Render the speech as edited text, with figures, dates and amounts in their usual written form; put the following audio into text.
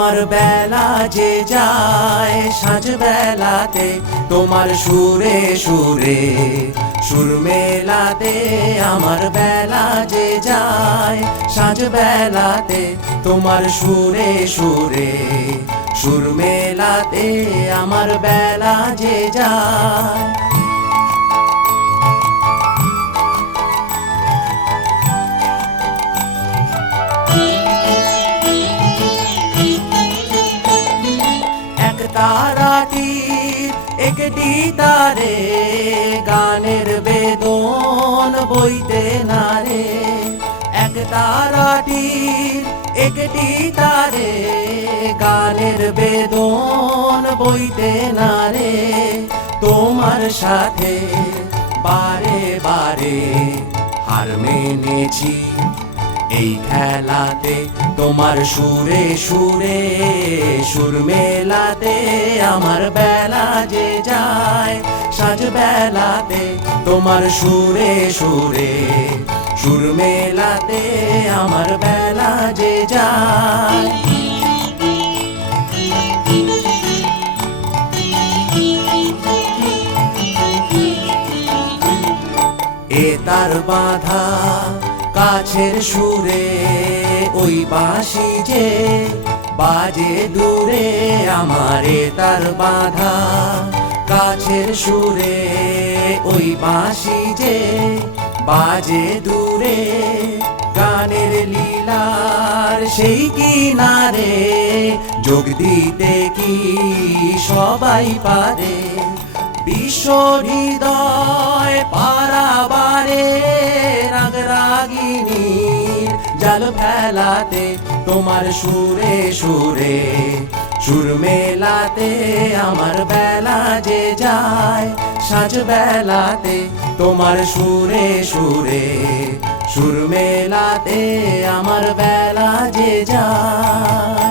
আমার বেলা যে যায় সাঁঝ বেলাতে তোমার সুরে সুরে সুর মেলাতে। আমার বেলা যে যায় সাঁঝ বেলাতে তোমার সুরে সুরে সুর মেলাতে। আমার বেলা যে যায় তারাটির একটি তারে গানের বেদন বইতে নারে। এক তারাটির একটি তারে গানের বেদন বইতে নারে। তোমার সাথে বারে বারে হার মেনেছি এই খেলাতে। তোমার সুরে সুরে সুর মেলাতে। আমার বেলা যে যায় সাঁঝ বেলাতে তোমার সুরে সুরে সুর মেলাতে। আমার বেলা যে যায় এ তার বাঁধা কাছের সুরে ওই বাঁশি যে বাজে দূরে। আমার তার বাঁধা কাছের সুরে ওই বাঁশি যে বাজে দূরে। গানের লীলার সেই কিনারে যোগ দিতে কি সবাই পারে। বিশ্ব হৃদয় পারাবারে রাগরাগিনীর জাল ফেলাতে তোমার সুরে সুরে সুর মেলাতে। আমার বেলা যে যায় সাঁঝ বেলাতে তোমার সুরে সুরে সুর মেলাতে। আমার বেলা যে যায়।